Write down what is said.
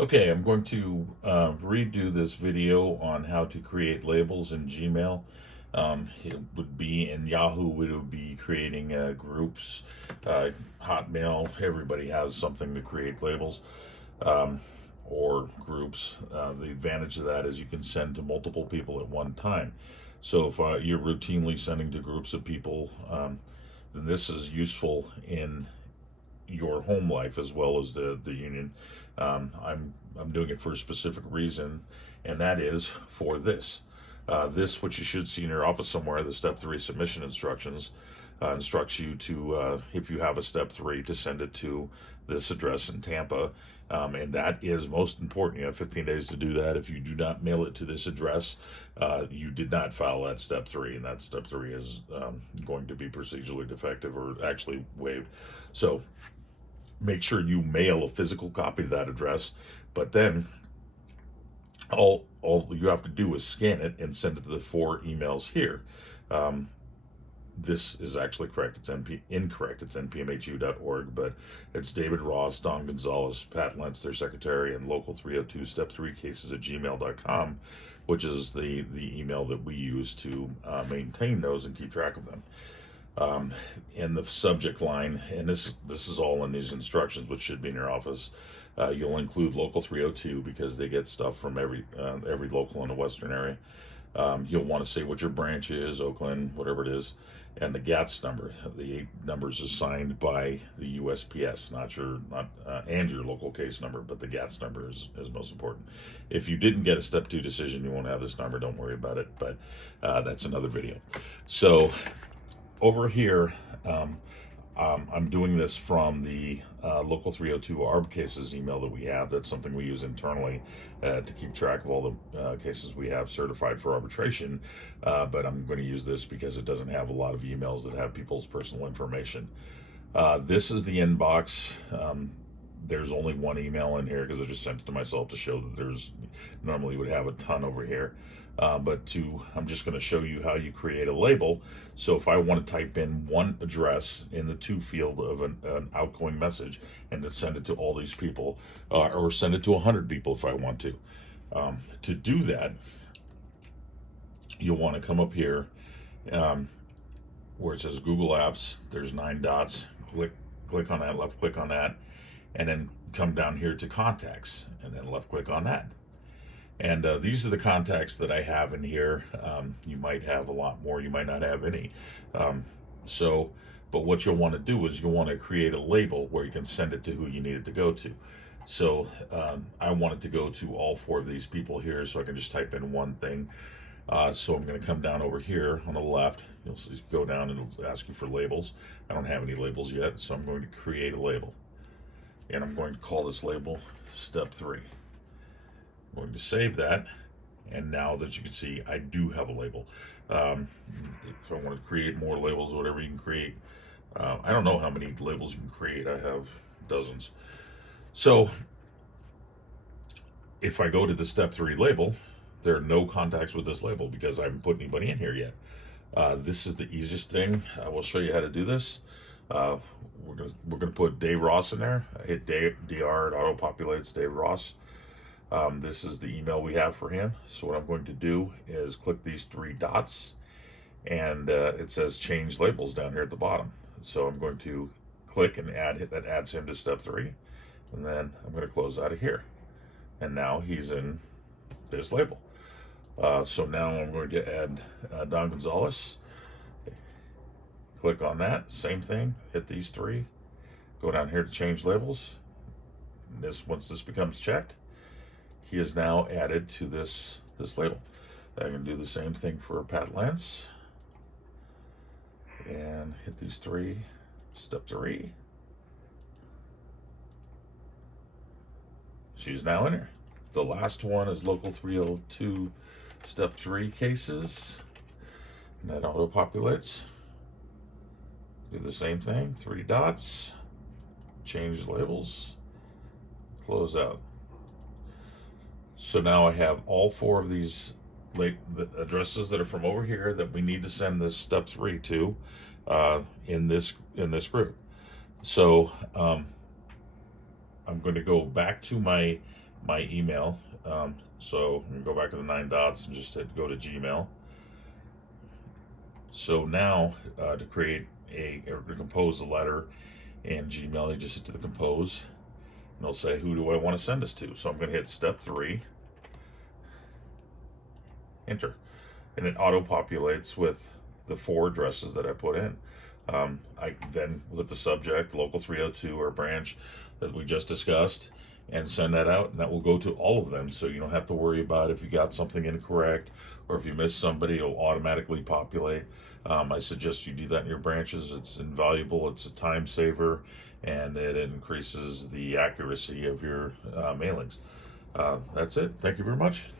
Okay, I'm going to redo this video on how to create labels in Gmail. It would be in Yahoo, it would be creating groups. Hotmail, everybody has something to create labels um, or groups. The advantage of that is you can send to multiple people at one time. So if you're routinely sending to groups of people, then this is useful in your home life as well as the union. I'm doing it for a specific reason, and that is for this. This, which you should see in your office somewhere, the step 3 submission instructions, instructs you to, if you have a step 3, to send it to this address in Tampa. And that is most important. You have 15 days to do that. If you do not mail it to this address, you did not file that step 3, and that step 3 is going to be procedurally defective or actually waived. So make sure you mail a physical copy of that address, but then all you have to do is scan it and send it to the 4 emails here. This is actually correct. It's incorrect. It's npmhu.org, but it's David Ross, Don Gonzalez, Pat Lentz, their secretary, and local 302 step 3 cases at gmail.com, which is the email that we use to maintain those and keep track of them. In the subject line, and this is all in these instructions, which should be in your office. You'll include local 302 because they get stuff from every local in the Western area. You'll want to say what your branch is, Oakland, whatever it is, and the GATS number. The 8 numbers assigned by the USPS, and your local case number, but the GATS number is most important. If you didn't get a step 2 decision, you won't have this number. Don't worry about it, but that's another video. So over here, I'm doing this from the local 302 ARB cases email that we have. That's something we use internally to keep track of all the cases we have certified for arbitration. But I'm going to use this because it doesn't have a lot of emails that have people's personal information. This is the inbox. There's only one email in here because I just sent it to myself to show that there's normally would have a ton over here. I'm just going to show you how you create a label. So if I want to type in one address in the to field of an outgoing message and to send it to all these people, or send it to 100 people if I want to do that, you'll want to come up here where it says Google Apps. There's 9 dots. Click on that, left click on that, and then come down here to contacts and then left click on that. And these are the contacts that I have in here. You might have a lot more, you might not have any. But what you'll want to do is you'll want to create a label where you can send it to who you need it to go to. So I want it to go to all 4 of these people here, so I can just type in one thing. So I'm going to come down over here on the left. You'll see, go down and it'll ask you for labels. I don't have any labels yet, so I'm going to create a label. And I'm going to call this label Step 3. I'm going to save that, and now that you can see, I do have a label. If I want to create more labels, whatever you can create, I don't know how many labels you can create. I have dozens. So if I go to the Step 3 label, there are no contacts with this label because I haven't put anybody in here yet. This is the easiest thing. I will show you how to do this. We're gonna put Dave Ross in there. I hit DR, it auto populates Dave Ross. This is the email we have for him. So what I'm going to do is click these 3 dots, and it says change labels down here at the bottom. So I'm going to click and that adds him to Step 3, and then I'm going to close out of here. And now he's in this label. So now I'm going to add Don Gonzalez. Click on that, same thing, hit these 3, go down here to change labels. Once this becomes checked, he is now added to this label. I can do the same thing for Pat Lentz, and hit these 3, Step 3. She's now in here. The last one is local 302 Step 3 cases, and that auto populates. Do the same thing, 3 dots, change labels, close out. So now I have all 4 of these the addresses that are from over here that we need to send this Step 3 to in this group. So I'm going to go back to my email. So I'm going to go back to the 9 dots and just hit go to Gmail. So now to create or to compose a letter in Gmail, you just hit to the compose, and it'll say, who do I want to send this to? So I'm going to hit step 3, enter, and it auto-populates with the 4 addresses that I put in. I then put the subject, local 302 or branch that we just discussed, and send that out, and that will go to all of them, so you don't have to worry about if you got something incorrect or if you missed somebody. It'll automatically populate. I suggest you do that in your branches. It's invaluable, it's a time saver, and it increases the accuracy of your mailings. That's it. Thank you very much.